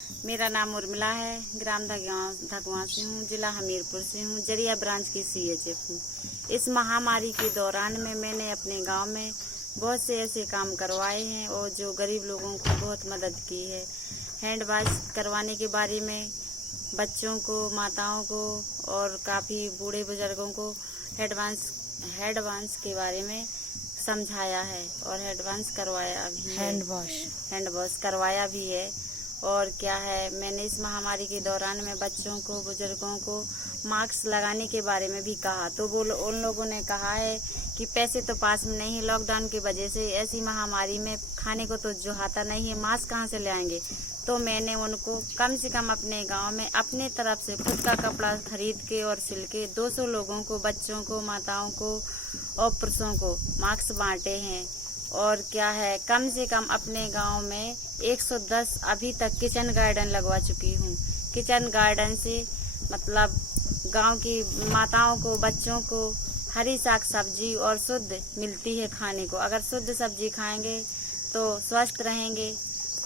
मेरा नाम उर्मिला है। ग्राम धगवां से हूँ, जिला हमीरपुर से हूँ, जरिया ब्रांच की CHF हूँ। इस महामारी के दौरान में मैंने अपने गांव में बहुत से ऐसे काम करवाए हैं और जो गरीब लोगों को बहुत मदद की है। हैंड वॉश करवाने के बारे में बच्चों को, माताओं को और काफ़ी बूढ़े बुजुर्गों को हैंड वॉश के बारे में समझाया है और हैंड वॉश करवाया भी है। हैंड वॉश करवाया भी है। और क्या है, मैंने इस महामारी के दौरान में बच्चों को, बुजुर्गों को मास्क लगाने के बारे में भी कहा, तो वो उन लोगों ने कहा है कि पैसे तो पास में नहीं, लॉकडाउन की वजह से ऐसी महामारी में खाने को तो जुहाता नहीं है, मास्क कहाँ से ले आएंगे। तो मैंने उनको कम से कम अपने गांव में अपने तरफ से खुद का कपड़ा खरीद के और सिल के 200 लोगों को, बच्चों को, माताओं को और पुरुषों को मास्क बांटे हैं। और क्या है, कम से कम अपने गांव में 110 अभी तक किचन गार्डन लगवा चुकी हूँ। किचन गार्डन से मतलब गांव की माताओं को, बच्चों को हरी साग सब्जी और शुद्ध मिलती है खाने को। अगर शुद्ध सब्जी खाएंगे तो स्वस्थ रहेंगे,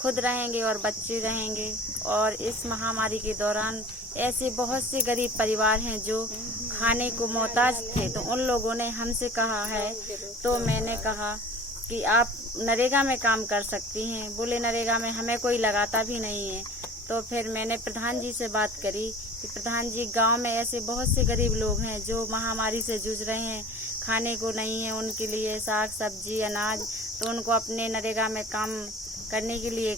खुद रहेंगे और बच्चे रहेंगे। और इस महामारी के दौरान ऐसे बहुत से गरीब परिवार हैं जो खाने को मोहताज थे, तो उन लोगों ने हमसे कहा है, तो मैंने कहा कि आप नरेगा में काम कर सकती हैं। बोले नरेगा में हमें कोई लगाता भी नहीं है। तो फिर मैंने प्रधान जी से बात करी कि प्रधान जी, गांव में ऐसे बहुत से गरीब लोग हैं जो महामारी से जूझ रहे हैं, खाने को नहीं है उनके लिए साग सब्जी अनाज, तो उनको अपने नरेगा में काम करने के लिए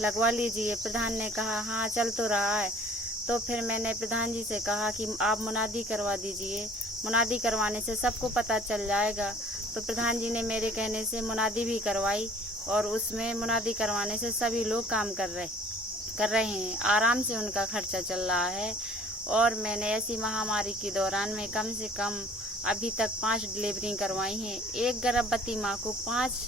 लगवा लीजिए। प्रधान ने कहा हाँ चल तो रहा है। तो फिर मैंने प्रधान जी से कहा कि आप मुनादी करवा दीजिए, मुनादी करवाने से सबको पता चल जाएगा। तो प्रधान जी ने मेरे कहने से मुनादी भी करवाई और उसमें मुनादी करवाने से सभी लोग काम कर रहे हैं, आराम से उनका खर्चा चल रहा है। और मैंने ऐसी महामारी के दौरान में कम से कम अभी तक 5 डिलीवरी करवाई हैं। एक गर्भवती माँ को 5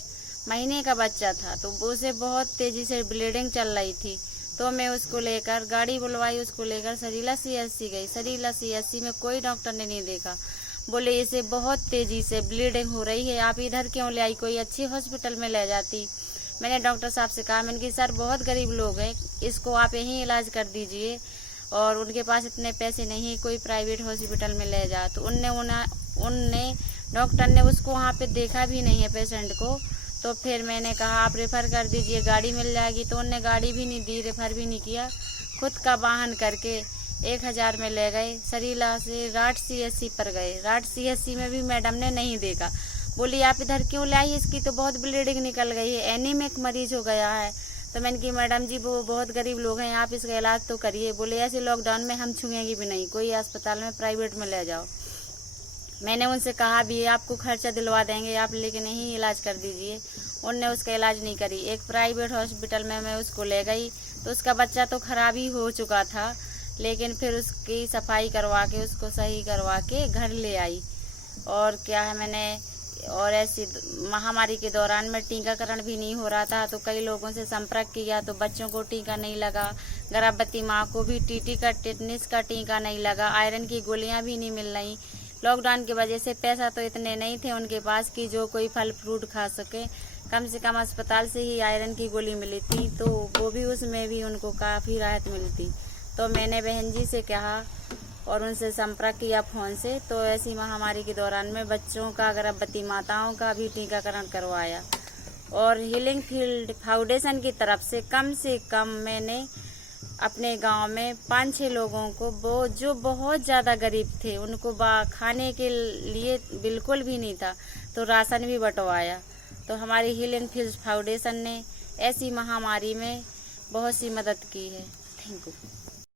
महीने का बच्चा था, तो उसे बहुत तेजी से ब्लीडिंग चल रही थी, तो मैं उसको लेकर गाड़ी बुलवाई, उसको लेकर सरीला CHC गई। सरीला CHC में कोई डॉक्टर ने नहीं देखा। बोले इसे बहुत तेजी से ब्लीडिंग हो रही है, आप इधर क्यों ले आई, कोई अच्छी हॉस्पिटल में ले जाती। मैंने डॉक्टर साहब से कहा, मैंने कि सर बहुत गरीब लोग हैं, इसको आप यहीं इलाज कर दीजिए और उनके पास इतने पैसे नहीं, कोई प्राइवेट हॉस्पिटल में ले जा। तो उनने डॉक्टर ने उसको वहाँ पे देखा भी नहीं है पेशेंट को। तो फिर मैंने कहा आप रेफर कर दीजिए, गाड़ी मिल जाएगी। तो उनने गाड़ी भी नहीं दी, रेफर भी नहीं किया, खुद का वाहन करके 1000 में ले गए। सरीला से राट CHC पर गए। राट CHC में भी मैडम ने नहीं देखा। बोली आप इधर क्यों लाई, इसकी तो बहुत ब्लीडिंग निकल गई है, एनीमिक मरीज हो गया है। तो मैंने की मैडम जी वो बहुत गरीब लोग हैं, आप इसका इलाज तो करिए। बोले ऐसे लॉकडाउन में हम छुएंगे भी नहीं, कोई अस्पताल में प्राइवेट में ले जाओ। मैंने उनसे कहा भी आपको खर्चा दिलवा देंगे, आप लेकिन यहीं इलाज कर दीजिए। उनने उसका इलाज नहीं करी। एक प्राइवेट हॉस्पिटल में मैं उसको ले गई, तो उसका बच्चा तो खराब ही हो चुका था, लेकिन फिर उसकी सफाई करवा के, उसको सही करवा के घर ले आई। और क्या है, मैंने और ऐसी महामारी के दौरान में टीकाकरण भी नहीं हो रहा था, तो कई लोगों से संपर्क किया, तो बच्चों को टीका नहीं लगा। गर्भवती माँ को भी TT का, टेटनिस का टीका नहीं लगा। आयरन की गोलियां भी नहीं मिल रही। लॉकडाउन की वजह से पैसा तो इतने नहीं थे उनके पास कि जो कोई फल फ्रूट खा सके। कम से कम अस्पताल से ही आयरन की गोली मिली थी, तो वो भी, उसमें भी उनको काफ़ी राहत मिलती। तो मैंने बहन जी से कहा और उनसे संपर्क किया फ़ोन से, तो ऐसी महामारी के दौरान में बच्चों का, गर्भवती माताओं का भी टीकाकरण करवाया। और हीलिंग फील्ड फाउंडेशन की तरफ से कम मैंने अपने गांव में 5-6 लोगों को, वो जो बहुत ज़्यादा गरीब थे, उनको खाने के लिए बिल्कुल भी नहीं था, तो राशन भी बंटवाया। तो हमारी हीलिंग फील्ड फाउंडेशन ने ऐसी महामारी में बहुत सी मदद की है। Thank you.